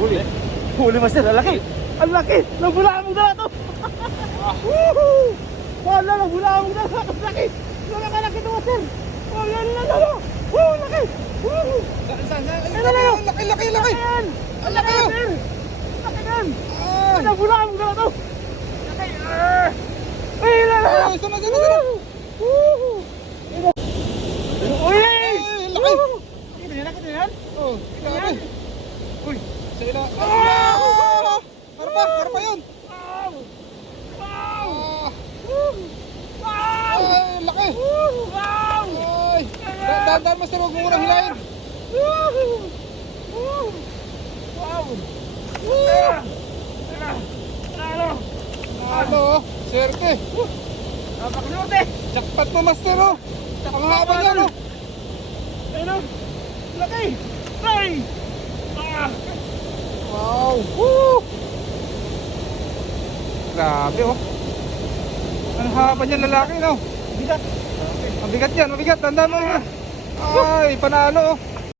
Huli. Huli, master. Ang laki. Ang laki. Nabulaan mo na ito. Woohoo! Wala, nabulaan mo na ito. Ang laki. Nakalaki ito, master. Oh, yan na na. Woo, laki. Woo. Saan? Yan na na. Laki. Ang laki, master. Laki yan. Nabulaan mo na ito. Laki. Ay, laki. Sana. Woohoo! Uy! Laki. Nakita yan? Oh, grabe. Uy! Sige na. Para pa yun. Wow! Wow! Ah, Wow! ay, laki. Wow! Ay, dahan master, huwag mo munang hilahin. Wow! Ano, oh, swerte. Napakalote! Jackpot mo master, oh. Ang haba niya, no. Ayun o! Laki! Ay! Wow. Woo! Grabe, oh. Ang haba niya lalaki, no. Bigat! Mabigat yan, mabigat. Tandaan mo yun. Ay, panalo, oh.